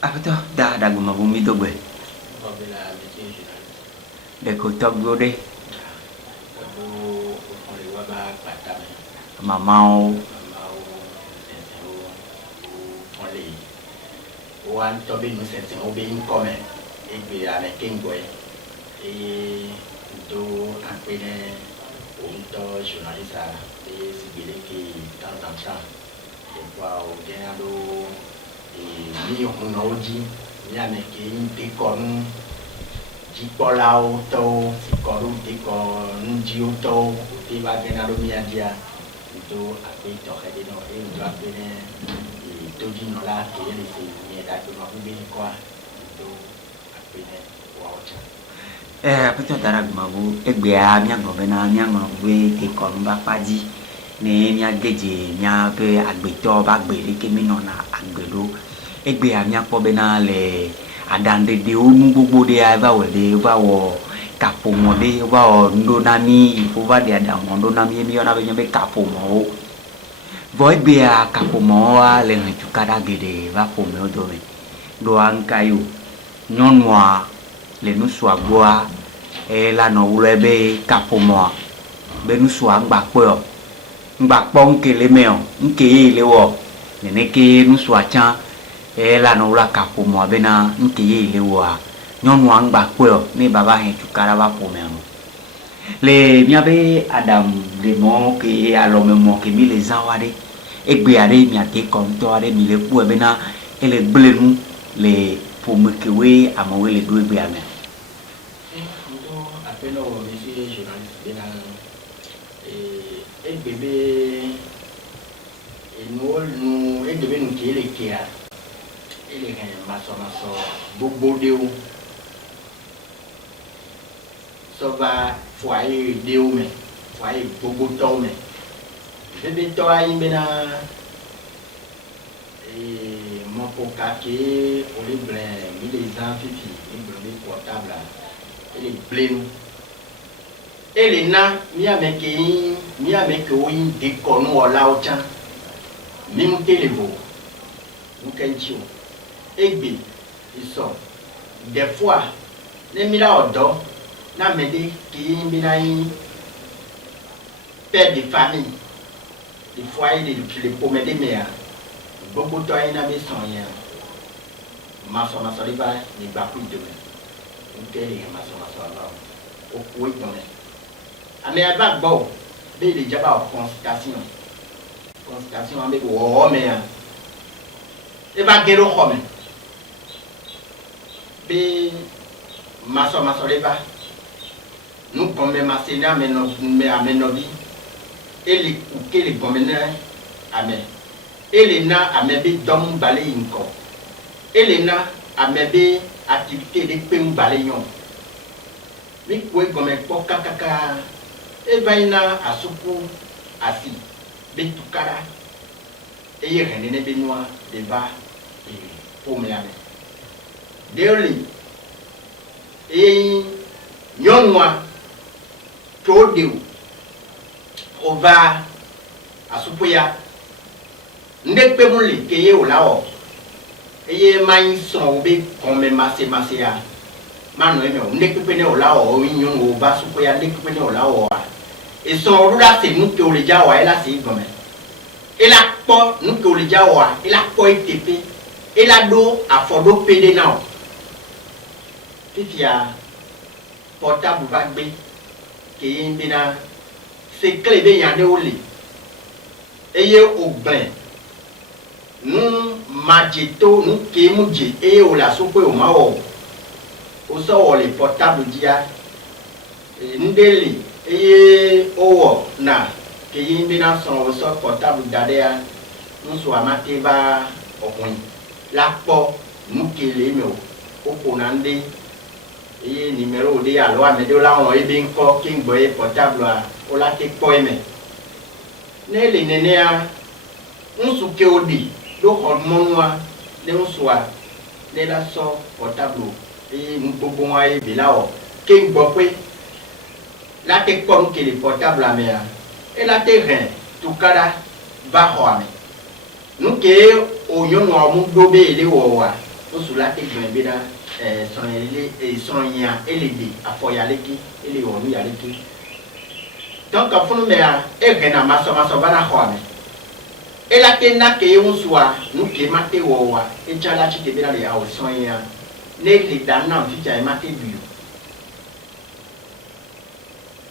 Apa tu? Dah guna bumi tu gue. Apabila mesin jurnalis. Dek kotak gue deh. Kamu oleh wabak patam. Mamau. Mau sensen oleh. Wan tobin sensen obin komen. Ibu ane king boy. Untuk apa ni? Untuk jurnalis di sebelah ki tanpa. Wow, dia ada ni orang Naudi, ni ane ki di kon Jikolau tau, Jikolau di kon Jiu tau, di bagian ada dia itu apa itu kerja no, itu apa ni itu di nolah dia di sini ni dah tu nak bini kuah itu apa ni wow cak. Apa tu darah mabu? Biar yang kau benar yang gue tikon bapaji. Ni nya geje nya be agbeto bagbe le kemi nona agbedo egbe amia po bena le adande de omu gbogbo de ava we de ba wo kapo mo de ba o ndo nami ifo ba de ada mo ndo nami mi ona be nyabe kapo mo vo egbe a kapo mo wa le ntu kada gede ba po me odo me do ankayo nyonwa le nu so agboa e la no wure be kapo mo be nu so angba pe o ngba pong ke le meo nke le wo ne ke nu swacha e la no la kapo mo bena nke le wo a nyonu angba pe ni baba hen tukara ba po me no le mia be adam le mo ke alo me mo ke mi le zawade egbe are mi ate konto are mi le pu bena ele blenu le po me ke we amawe le do egbe ame Itu apa no misi jurnalis bena bébé nous et devait nous qui les kia et les maçon beaucoup de ça va foyer de mais foyer beaucoup de temps mais bébé toi il mena et mon pokake au libre il les amphiphi il portable et les blés Elena, mi ameke oyin de konu ola ochan. Mi mu televo. Mu kenchi o. Egbe iso. Des fois, les mila odo na mede ki mbina yin père de famille. Des fois il est le pomede mea. Beaucoup to yin na be son yin. Maso liba ni ba ku de me. Mu kele maso la. O ku e don Ame aba gbo be le jaba consultation ame wo me ya e ba gero khome be maso le ba nu kombe masena me no bi ele ku kele bomene ame ele na ame be dom bale inko ele na ame be activité de pem bale yon mi ko e gome ko kakaka Evaina asuku asi betukara eye renene benua deba e pomeame deoli e nyonwa todeu ova asupuya ndekpe muli keye olawo eye main son be kome mase ya mano eme ndekpe ne olawo o nyon ova asupuya ndekpe ne olawo et son là c'est nous qui le jawa et là c'est comme et la po nous qui le jawa et la po TP et la do a fodo PD now fifia portable bagbe qui mbina c'est clé be yande oli eye ogben nous majito nous qui muji et o la sopo o mawo o so le portable dia ndeli eye owo na ke yimbi na son so portable dadea nso amate ba okun la po mukele me o ko na nde eye numéro de alo amede la won ebe nko ki ngbo e portable a o la ke po eme ne le nene a nso ke odi do hormonwa le nso a le la so portable eye gbogbo wa e bi la o ke ngbo pe la te comme que les portables à mer et la terrain tout cas va hoame nous que au yon wa mu dobe ele wo wa on sous la tête ben là son nya elede afoyaleki ele wonu yaleki donc afunu me a egena maso bana khwame ela tena ke yuswa nuke mate wowa echala chite bela le awo son nya ne le dana mfija e mate bio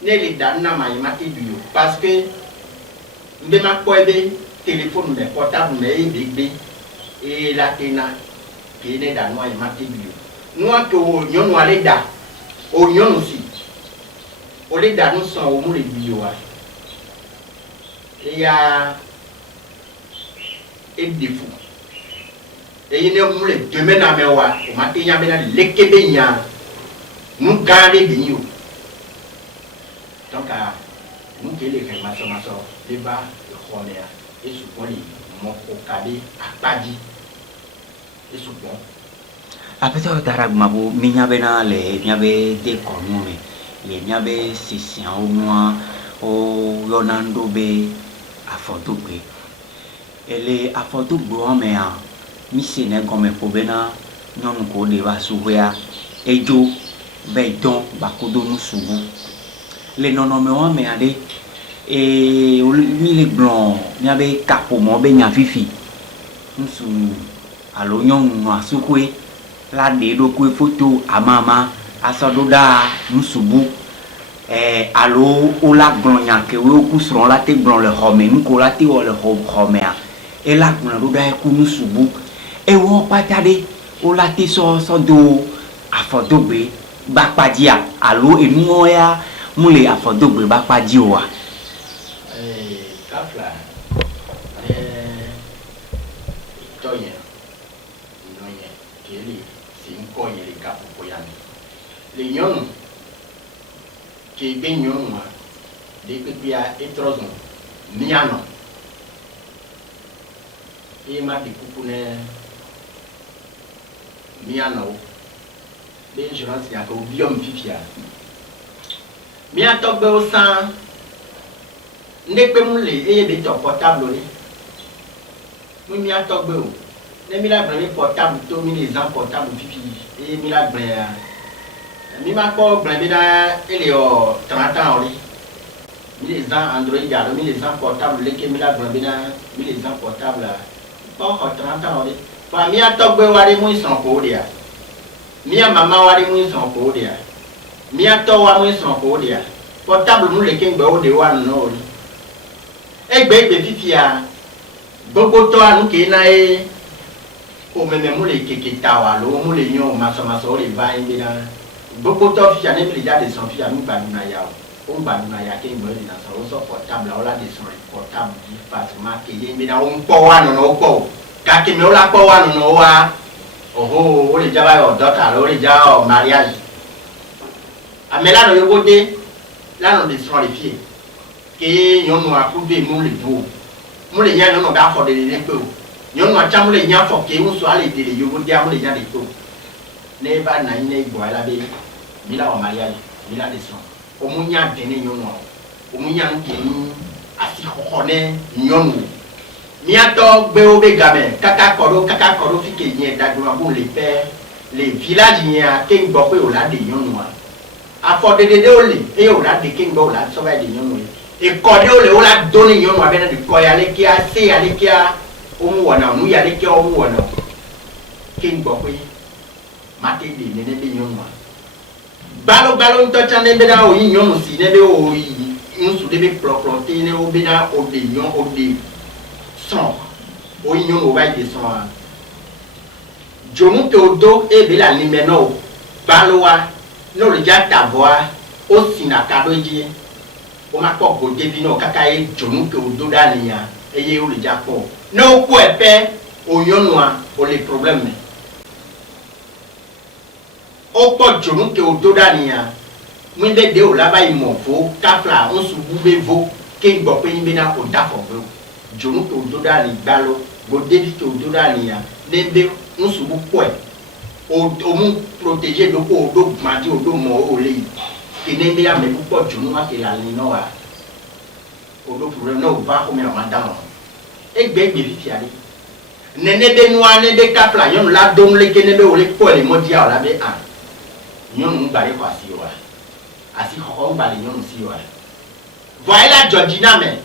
ne le dana ma e mate bio parce que mbe ma ko ebe téléphone me portable me e bigbe e la tena ke ne dana e mate bio nous que on allait da on aussi on les da nous sont au monde bio il y a un défaut et il y a un monde demain à mewa au matin ya bena lekebe nya nous garder bio donc à nous que les maso les bas le khomea et souvent les mon okabe apadi et souvent après ça darag mabu minyabe na le nyabe de komune le nyabe sisi au moi o yonando be afoto be ele afoto bo me a mi se ne gome po be na nyonu ko de ba suwea ejo be don ba kodo nu subu le nono me wa me ade e mi le blanc nyabe kapo mo be nya fifi nsu alo nyonu asukwe la de do ko photo amama asododa nusubu alo o la glonya ke we ku sron la te blon le home nu ko la te o le home a e la gbon do da ku nusubu e wo patade o la te so do afodogbe bapadia alo enu ya mule afodogbe bapadi o wa kafla toye noye kele koye le kapo koyani le nyonu ke be nyonu wa de pepia etrozo miano e ma di kupune miano be insurance ya ko biom fifia mi atogbe o san ndekpe mule e be to portable ni mi atogbe o ne mi la brand portable to mi les en portable fifi et mi la brand mi ma ko brand da ele o 30 ans oli mi les en android ya mi les en portable le ke mi la brand da mi les en portable pas 30 ans oli pa mi atogbe wari mu son ko dia mi a mama wari mu son ko dia mi ato wa mu son ko dia portable mu le ke ngbe o de wa no oli egbe fifi a gbogbo to anu ke na e o meme mule keke tawa lo mule nyo maso le va indina gbogbo to fi ane mi ja de son fi ami gbaduna ya o gbaduna ya ke ngbe na so portable o la de son portable di facilement ke ye mi na o npo wa no po ka ke mi o la po wa no wa oho o le ja ba o daughter o le ja o mariage amela no yo de la no de son le fie ke yo no akube mule bo mule nya no ga fo de le pe o nyɔnu atsamu le nya fɔ ke ŋusu ale de le yovo de amu le nya de to ne ba na ne gbɔ la be mi la wɔ mariage mi la de sɔn o mu nya de ne nyɔnu o mu nya nu ke nu asi xɔxɔ ne nyɔnu miatɔ gbewo be game kaka kɔɖo fi ke nye daduma bo le pɛ le village nya ke ŋgbɔ pe o la de nyɔnua afɔdede de o le eye o la de ke ŋgbɔ o la sɔba de nyɔnu ye ekɔ de o le o la do ne nyɔnua bena de kɔ ya le kia se ya le kia omu wana nu ya le ke omu wana ke ngbo pe mate de ne be nyonwa balo nto cha ne be na o yin nyonu si ne be o yi nsu de be ploplo te ne o be na o de nyon o de son o yin nyonu o ba de son a jomu ke odo e be la ni me no balo wa no le ja tavoa o sina kado ji o ma ko go de bi no kaka e jomu ke odo da ni ya eye o le ja po no ko epe o yonua o le problème o po jomu ke o do dania mu be de o la ba imo fo kafla on su bube vo ke gbo pe yin na o da fo vo jomu ke o do dani gbalo go de ke o do dania le be on su bu po e o mu protéger do ko o do mati o do mo o le ke ne be ya me bu po jomu ma ke la ni no wa o do problème no va ko me ma dan egbe fifi ale nene be noa ne be kapla yon la dom le kene be ole ko le modia la be an yon ngba ko asi wa asi ko ngba le yon si wa voilà Georgina mais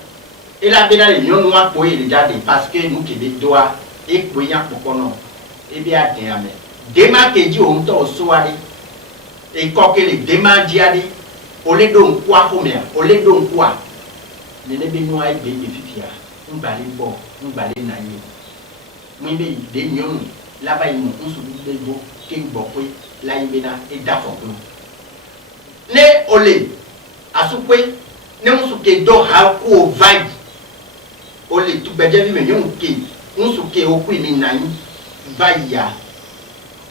et la be na le yon noa ko ile jade parce que nous qui be doa e ko yan pokono e be aden ame dema keji o nto so ari e ko ke le dema diade ole don kwa homia ole don kwa nene be noa e be fifia ngba le bo ngba le na yi mbe de nyon la ba yi nsu de bo ke gbo pe la yi be na e da fo ko ne ole asukwe ne nsu ke do ha ku vai ole tu beje vi me yon ke nsu ke o ku mi na yi vai ya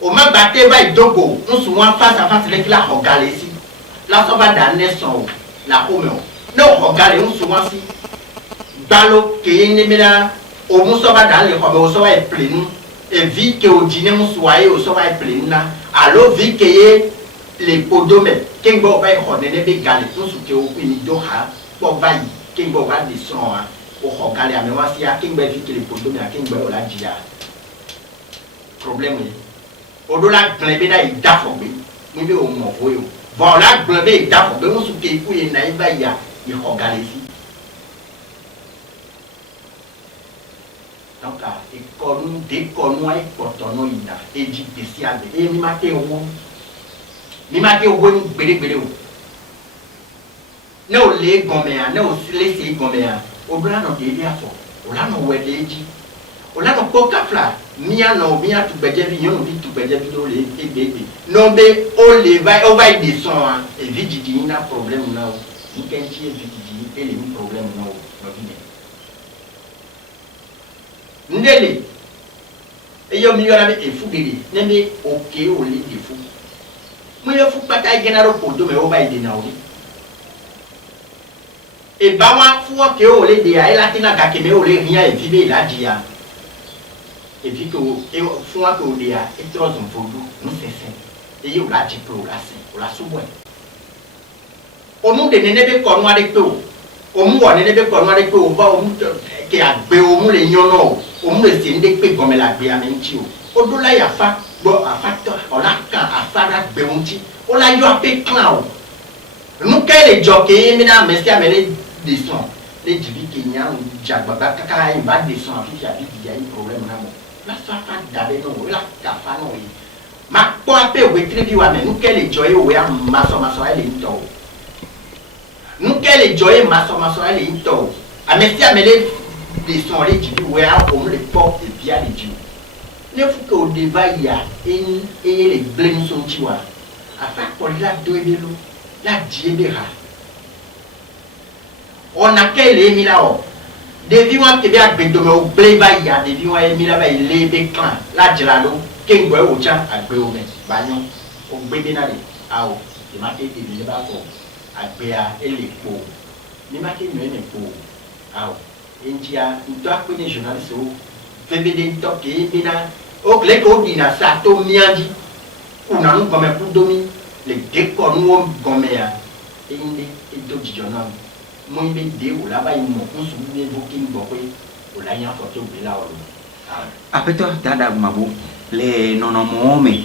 o ma bate vai dogo nsu wa face à face le la hogale si la so ba da ne so la ko me o no hogale nsu wa si balo ke ne me na o muso ba dans les hommes o so va plein et vie que au dîner muso aye o so va plein na allo vie que les podome kengo ba ho ne be gale muso ke o kwini do ha po ba yi kengo ba de son a o ho gale ame wa si a kengo vie que les podome a kengo o la dia problème o do la plan be na i da fo be mi be o mo o yo voilà plan be da fo be muso ke ku ye na i ba ya i ho gale si donc e konu de konu ai potono ina e ji pesi abe e mi ma ke owo ni gbere o ne o le gome a ne o le se gome a o bla no de dia fo o la no we de ji o la no ko kafla mi a no mi a tu beje bi yon bi tu beje bi do le e bebe no be o le vai o vai de son a e vididi ina problème na o ni ken ti e vididi e le mi problème na o no bi ndele eyo mi yora be efu gele nebe oke o le efu mo yo fu pata genaro podo me o ba ide na o e ba wa fu o ke o le de a ela tina ka ke me o le ria e fi be la dia e fi ko e fu wa ko de a e trozo fodu no sese e yo la ti pro la se o la subo o nu de nebe ko nu ade to o mu wo nebe ko nu ade to o ba o mu ke agbe o mu le yan no o mu le se nde pe gome la gbe amenchi o do la ya fa gbo afato o la kan afara gbe unti o la yo ape clan o nu ke le jo ke mi na mesi amele de son le jibi ke nya o jagba ba kaka ai ba de son afi ya bi ya ni problem na mo la fa fa da be no la ka fa no yi ma po ape we tribi wa me nu ke le jo e o ya maso ai le nto nu ke le jo e maso ai le nto amesi amele de son les jibi we a comme les portes et bien les jibi ne faut que au débat il y a et les blêmes sont tiwa afin pour la doibelo la diebera on a quel emi là o devi wa ke bia gbedo me o blé ba ya devi wa emi là ba ile be clan la jira lo kengwe o cha agbe o me banyo o gbede na le a o e ma ke devi le ba ko agbe a ele po ni ma ke me po a o entia ito akwenye journaliste o febede toke bina o kleko dina sato miandi una nu gome ku domi le deko nu gome ya inde edo jijona mo be de o la ba imo nsu ni bo kin bo pe o la yan foto be la o apeto dada mabu le nono moome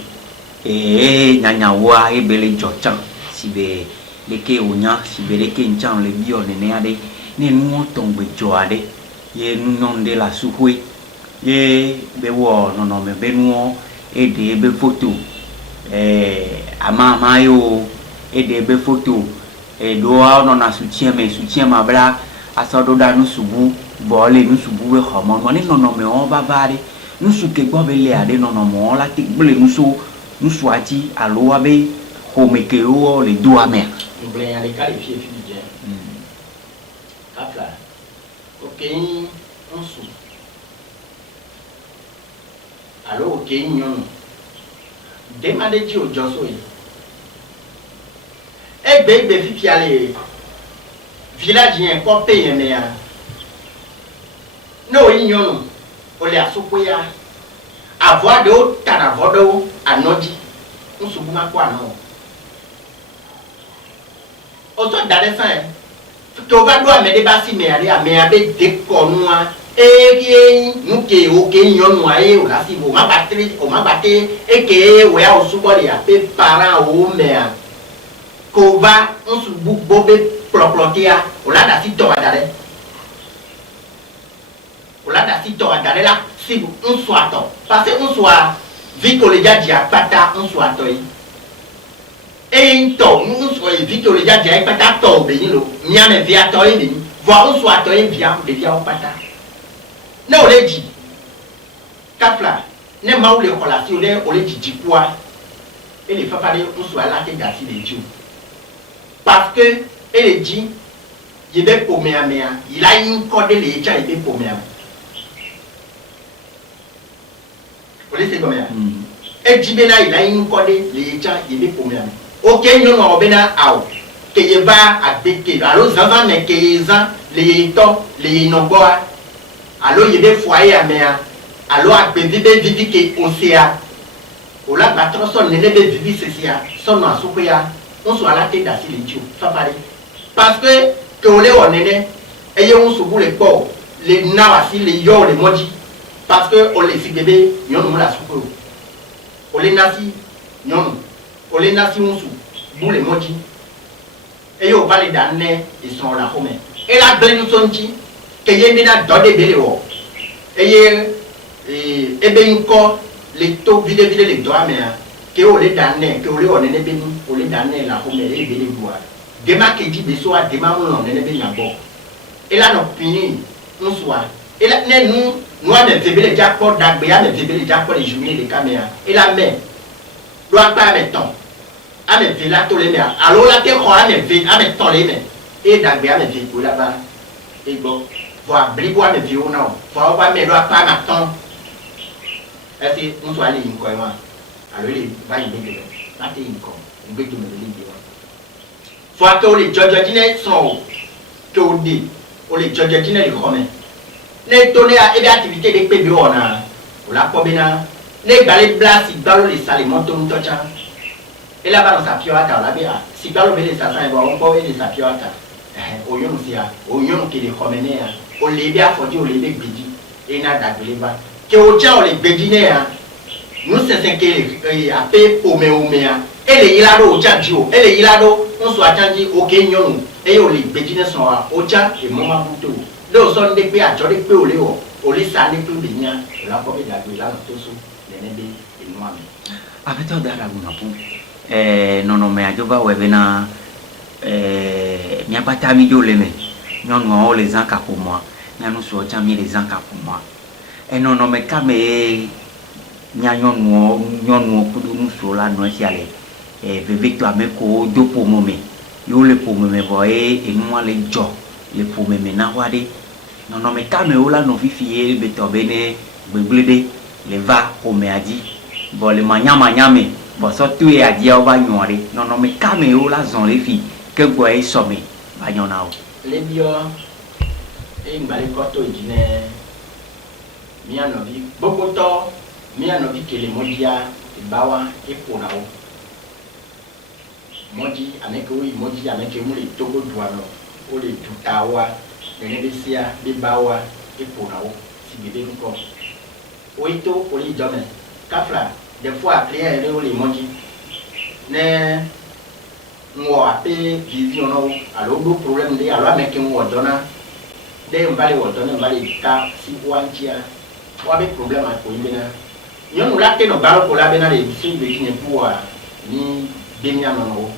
e nyanya wa e bele jochan sibe le ke onya sibe le ke nchan le bio ne ade ni nu tongbe joade ye non de la suhui ye be wo no me be nu e de be photo ama yo e de be photo e do a no na soutien ma bra asodo da nu subu bo le nu subu we homo no ni no me o babare nu su ke gbo be le ade no mo la ti ble nu su ati alo wa be ho me ke o le do ame ble ya le qualifier fi bien kapla ok on sou alors ok nyon demande ti o joso yi egbe fi ale village yen ko pe yen me ya no nyon o le asopo ya avoir de o tana vodo anoji on sou ma kwa no o so dare san to ba do amede ba si me ale ame abe de ko nu a et nous qui ok yon noyé ou la si vous m'a battu et que ouais au support il y a des parents ou mère qu'on va on se bobé proploter ou là da si to adare ou là da si to adare là si on soit to parce que on soit vite que les gars dit à pata on soit to et to nous soit vite que les gars dit à pata to benilo mia me via to ni voir on soit to via de via au pata non on dit capla ne ma ou les relations on les dit quoi et les papa on soit là que gâter les dieux parce que elle dit il est pour mea il a une corde les gens il est pour mea vous laissez comme ça et dit bena il a une corde les gens il est pour mea ok nous on bena out que il va à béquer alors ça mais que les temps les nomboa alors il est foyer à mea alors à bébé vivi que océan au lac battre son ne be vivi ceci son à souper on soit là tête d'assez les dieux ça paraît parce que on est on est et on se boule les corps les nawasi les yo les modi parce que on les fait bébé yon la soupe on les nasi yon on les nasi on sou boule les modi et on va les donner ils sont là comme et la belle nous sont dit que yemina dodé belé o et ben encore les taux vide les doigts mais que on les donner que on les on est béni on les donner la comme et belé boire demain qui dit de soi demain on est bien d'abord et là nous fini on soit et là nous avons fait les jackpots d'agréa mais fait les jackpots les journées les caméras et la main doit pas mettre temps à mettre là tous les mains alors là que quoi à mettre temps les mains et d'agréa mais fait pour là-bas et bon voir bribois mais vieux non voir pas mais doit pas mettre temps est-ce que on soit aller quoi alors les va y mettre là t'es quoi on peut tout mettre soit que les Georgiens sont que les Georgiens les Romains. Les données à et activités des pays on a la pomena les galets blancs si ballon les salés montent tocha et là-bas dans sa piota là bien si ballon les ça va on peut les sa piota au yon au yon qui les Romains au les bien faut dire au les bedi et na d'agleba que au tient les bedinés nous c'est ce que a fait pour méomea et les ilado au tient dio et les ilado on soit attendu au Kenyon et au les bedinés sont au tient et moment buto donc son des pays à joli peu au léo au les salés peu bien la pompe de la gueule là tout ça les nébé et moi avec toi dans la boue non non mais à Joba webena n'y pas mis le mais non les ans pour moi nous sommes mis les ans pour moi et non mais quand mais nyon pour nous sur la noix si aller et victoire mais ko do pour moment yo le pour me voyer et nous les jo le pour me na wade non mais quand mais là non fifier beto bene beblede le va pour me a dit bon le manyame bon surtout et a dit on va nyore non mais quand mais là zon les filles que boy somme ba nyona o les bio et ngale koto jine mi anobi bokoto mi anobi kele modia bawa e ponao modi avec oui modi avec mu le togo douano o le tutawa nenebesia de bawa e ponao si bebe ko oito o le jome kafla des fois après o le modi ne mo ape vision no alors do problème de alors avec mo dona de mbale wotona mbale ka si wantia wa be problème a ko yina yon la te no baro ko la bena le si be kine pour ni demia no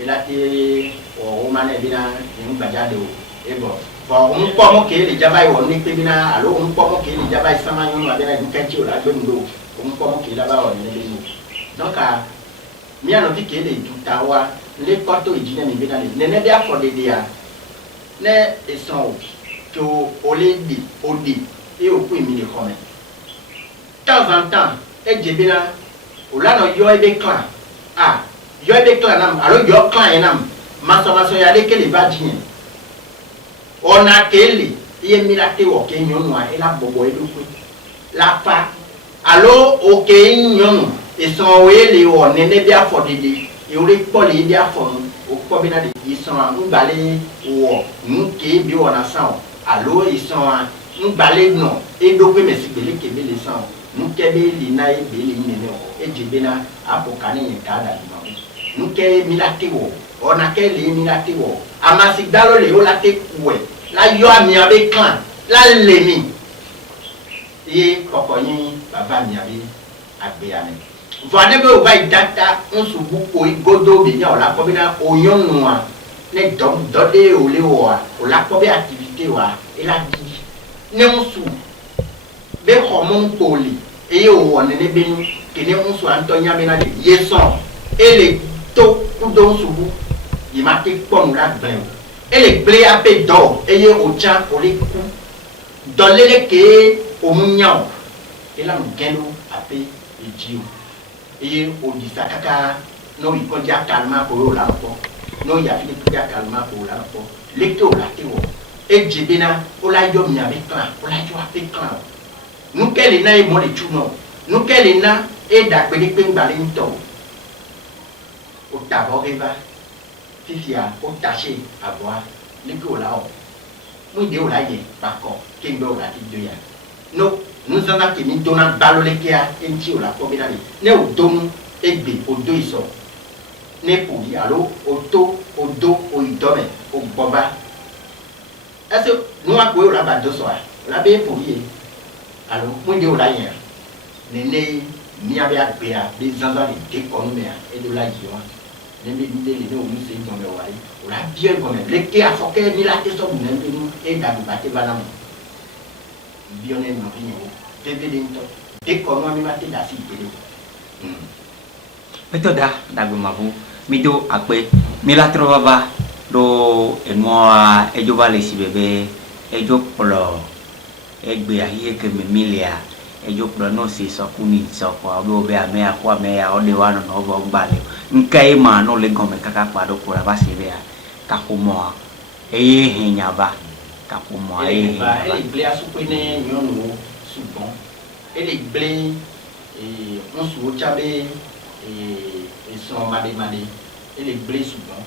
et là te o mane bina ni bajade o e bo on ko mo ke le jabai o ni pe bina alors on ko mo ke le jabai sama yon la bena ni kanti o la be ndo on ko mo ke la ba o ni le ni donc a mi ano vi ke le tutawa le porto ijine mi bina le ne be afọ de dia ne eson que au dit et au point mille comme temps en temps et débina au là no yo ebe clan yo ebe clan nam alors yo clan nam maso ya de que les badien on a kele et milate o ke nyon wa et la bobo e do la pa alors o ke nyon et son we le o nene bia for dede e o le pole bia for o ko bina de ils sont en balé o nu ke bi on a ça alors ils sont nous balé non et donc mais si belé que belé sang nous kebe lina e belé nene e jibena apokane yekada nous ke milate wo ona ke le milate wo amasi dalo le ola te kuwe la yo ami abe clan la lemi e kokonyi baba mi abe agbe ane voane be o vai data on subu ko godo bi nya ola ko bi na oyon nuwa ne dom dode ole wa ola ko be activité wa e la di ne on su be hormone poli e o woni ne be nu ke ne on su antonya be na de yeson e le to kudo subu yi ma te ponu la gben e le ple ape do e ye o chan o le ku do le ke o munya e la ngelo ape e jiu et au disakaka no ikonja kalma ko la ko no ya fi ko ja kalma ko la ko lekto la tewo e jibina o la yo mi abi clan o la jo abi clan nu kele na e mo le chuno nu kele na e da pe ni pe ngbale nto o ta bo riba fifia o taché aboa lekto la o mu de o la ye pa ko kembe o la ti do ya no nous avons qui nous donnent balolekea enti o la pobinali ne o donu egbe o do iso ne poli alo o to o do o idome o boba est-ce nous a quoi la bande so la be poli alo mo de o la yen ne ne ni abe agbea des zanza de déconner et de la jiwa ne me dit le no mu se ngombe wali o la bien comme leke afoke ni la teso bu ne nu e da bu bate banam bionne no rinyo bébé d'into et comment mi mate da si bébé metoda dagu mabu mido akpe mila trovava do enwa ejoba le si bebe ejo polo egbe aye ke me milia ejo polo no si so kuni so kwa obe ame akwa me ya ode wano no bo gbale nkai ma no le gome kaka kwa do kura ba si be ya kakumo eye henyaba kakumo eye henyaba ele ble asupene nyonu subon ele ble on su chabe et son made ele ble subon